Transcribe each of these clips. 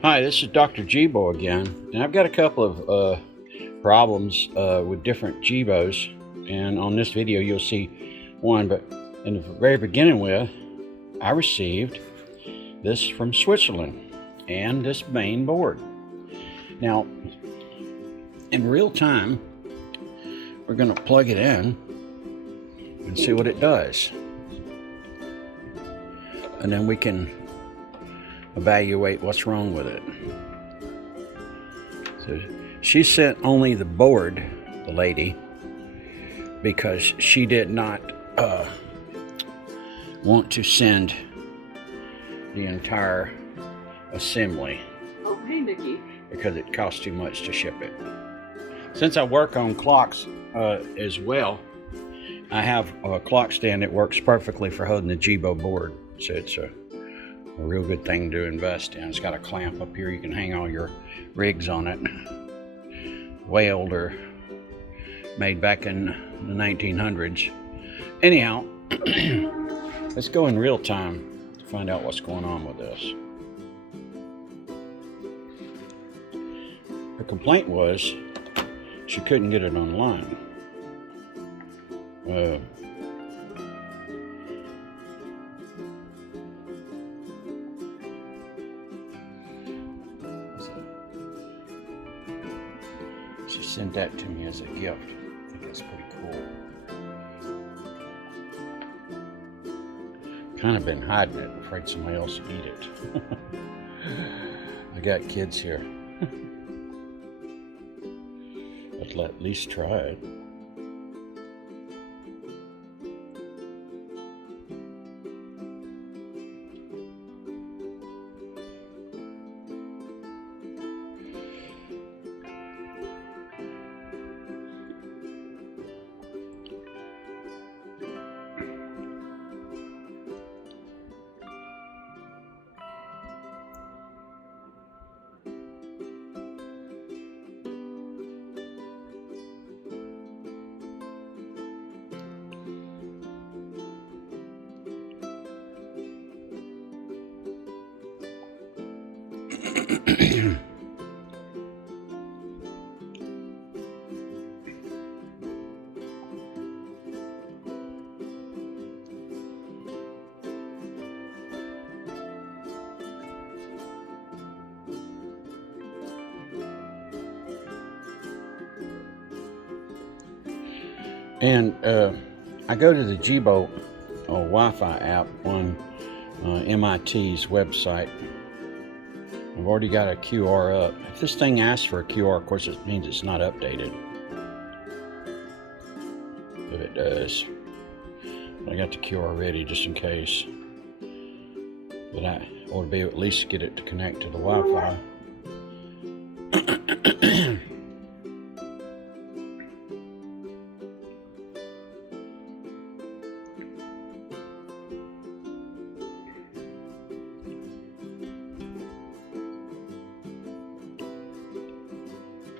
Hi, this is Dr. Jibo again, and I've got a couple of problems with different Jibos, and on this video you'll see one, but in the very beginning with, I received this from Switzerland and this main board. Now, in real time, we're going to plug it in and see what it does, and then we can evaluate what's wrong with it. So she sent only the board, the lady, because she did not want to send the entire assembly. Oh, hey, Nikki. Because it costs too much to ship it. Since I work on clocks as well, I have a clock stand that works perfectly for holding the Jibo board. So it's a real good thing to invest in. It's got a clamp up here. You can hang all your rigs on it. Way older, made back in the 1900s. Anyhow, let's go in real time to find out what's going on with this. The complaint was she couldn't get it online. She sent that to me as a gift. I think that's pretty cool. Kind of been hiding it, afraid somebody else will eat it. I got kids here. But at least try it. And I go to the Jibo Wi-Fi app on MIT's website. I've already got a QR up. If this thing asks for a QR, of course, it means it's not updated. If it does, I got the QR ready just in case. But I ought to be able to at least get it to connect to the Wi-Fi.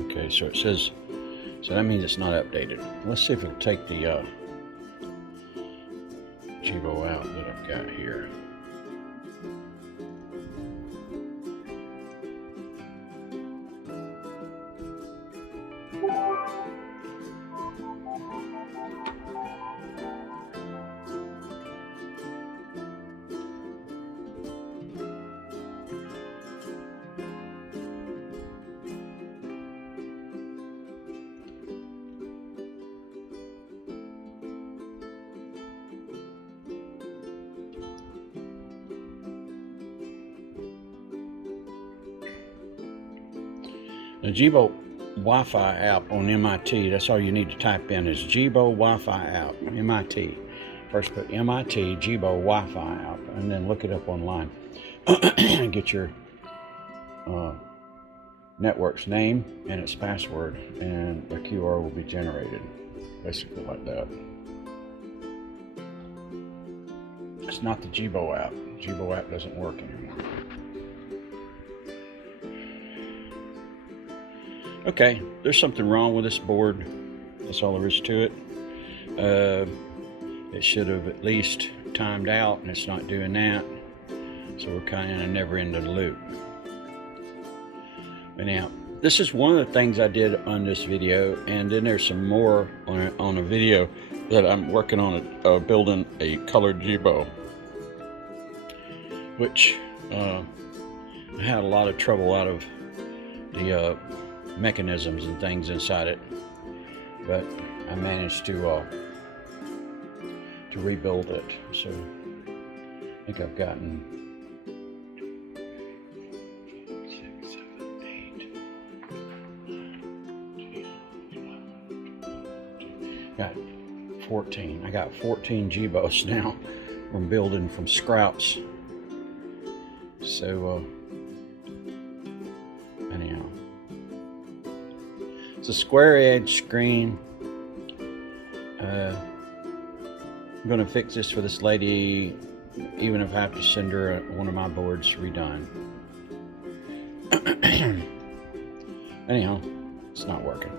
Okay, so it says, so that means it's not updated. Let's see if it'll take the Jibo out that I've got here. The Jibo Wi-Fi app on MIT, that's all you need to type in is Jibo Wi-Fi app, MIT. First put MIT, Jibo Wi-Fi app, and then look it up online. Get your network's name and its password, and the QR will be generated. Basically like that. It's not the Jibo app. Jibo app doesn't work anymore. Okay, there's something wrong with this board. That's all there is to it. It should have at least timed out, and it's not doing that. So we're kind of in a never-ending loop. Anyhow, this is one of the things I did on this video, and then there's some more on a video that I'm working on building a colored Jibo, which I had a lot of trouble out of the mechanisms and things inside it, but I managed to rebuild it. So I think I've gotten 6, 7, 8, 9, 10, 11, 12, got 14. I got 14 Jibos now from building from scraps. So anyhow, it's a square edge screen. I'm going to fix this for this lady, even if I have to send her one of my boards redone. Anyhow, it's not working.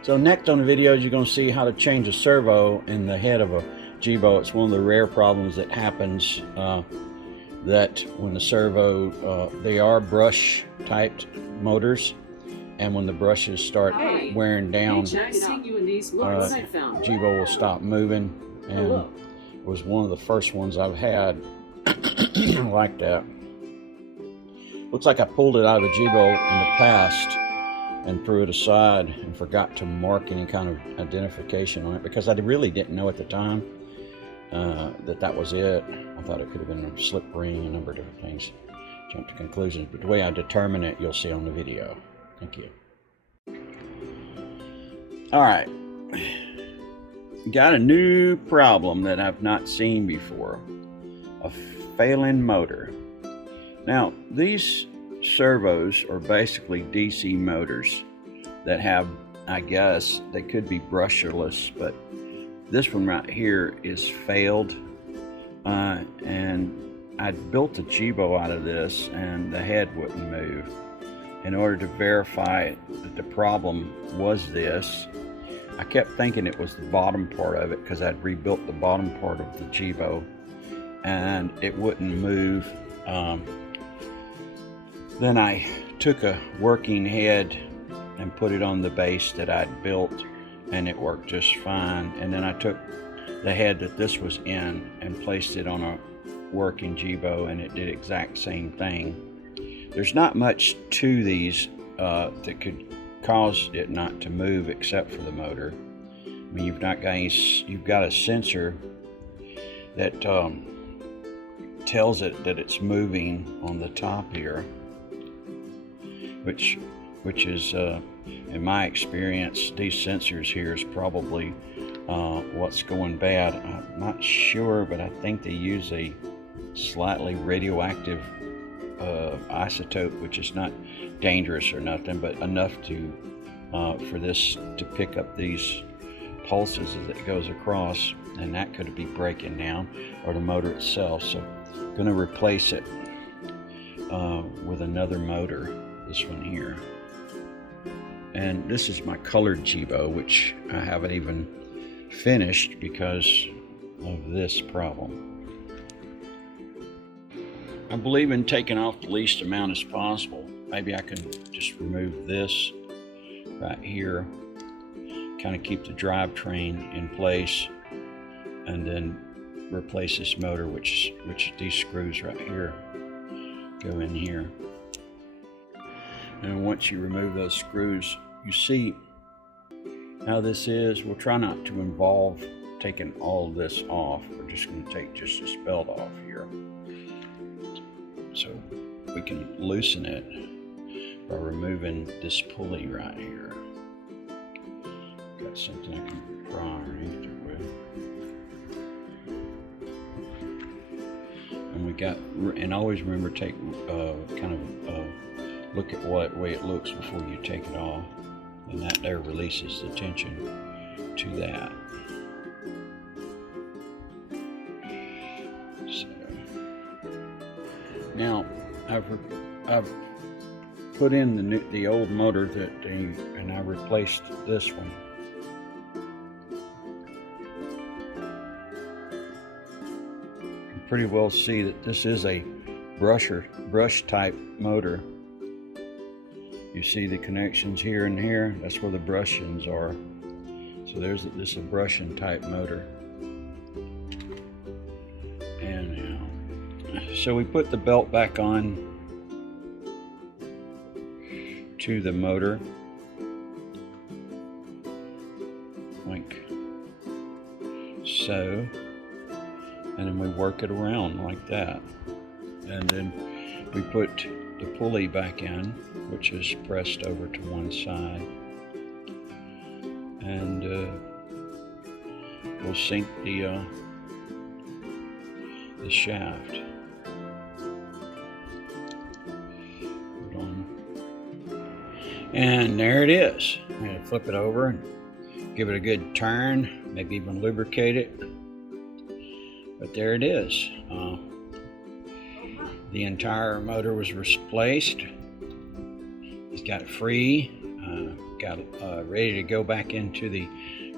So next on the video, you're going to see how to change a servo in the head of a Jibo. It's one of the rare problems that happens, that when the servo, they are brush typed motors, and when the brushes start wearing down, Jibo will stop moving, and it was one of the first ones I've had like that. Looks like I pulled it out of the Jibo in the past and threw it aside and forgot to mark any kind of identification on it, because I really didn't know at the time that was it. I thought it could have been a slip ring, a number of different things. Jumped to conclusions, but the way I determine it, you'll see on the video. Thank you. All right, got a new problem that I've not seen before: a failing motor. Now, these servos are basically DC motors that have, I guess, they could be brushless, but this one right here is failed, and I built a Jibo out of this, and the head wouldn't move. In order to verify that the problem was this, I kept thinking it was the bottom part of it, because I'd rebuilt the bottom part of the Jibo and it wouldn't move. Then I took a working head and put it on the base that I'd built, and it worked just fine. And then I took the head that this was in and placed it on a working Jibo, and it did exact same thing. There's not much to these that could cause it not to move except for the motor. I mean, you've got a sensor that tells it that it's moving on the top here, which is in my experience, these sensors here is probably what's going bad. I'm not sure, but I think they use a slightly radioactive isotope, which is not dangerous or nothing, but enough to for this to pick up these pulses as it goes across, and that could be breaking down, or the motor itself. So I'm going to replace it with another motor, this one here. And this is my colored Jibo, which I haven't even finished because of this problem. I believe in taking off the least amount as possible. Maybe I can just remove this right here, kind of keep the drivetrain in place, and then replace this motor, which these screws right here go in here. And once you remove those screws, you see how this is. We'll try not to involve taking all of this off. We're just going to take just this belt off here, so we can loosen it by removing this pulley right here. Got something I can pry underneath it with. And we got, and always remember, take kind of look at what way it looks before you take it off, and that there releases the tension to that. So now I've put in the old motor and I replaced this one. You can pretty well see that this is a brush type motor, You see the connections here and here? That's where the brushings are. So this is a brushing type motor. And so we put the belt back on to the motor, like so, and then we work it around like that. And then we put the pulley back in, which is pressed over to one side, and we'll sink the shaft. Hold on. And there it is. I'm going to flip it over and give it a good turn, maybe even lubricate it. But there it is. The entire motor was replaced. He's got it free, got it ready to go back into the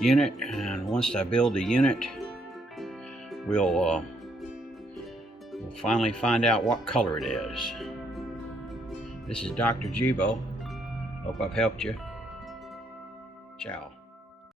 unit. And once I build the unit, we'll finally find out what color it is. This is Dr. Jibo. Hope I've helped you. Ciao.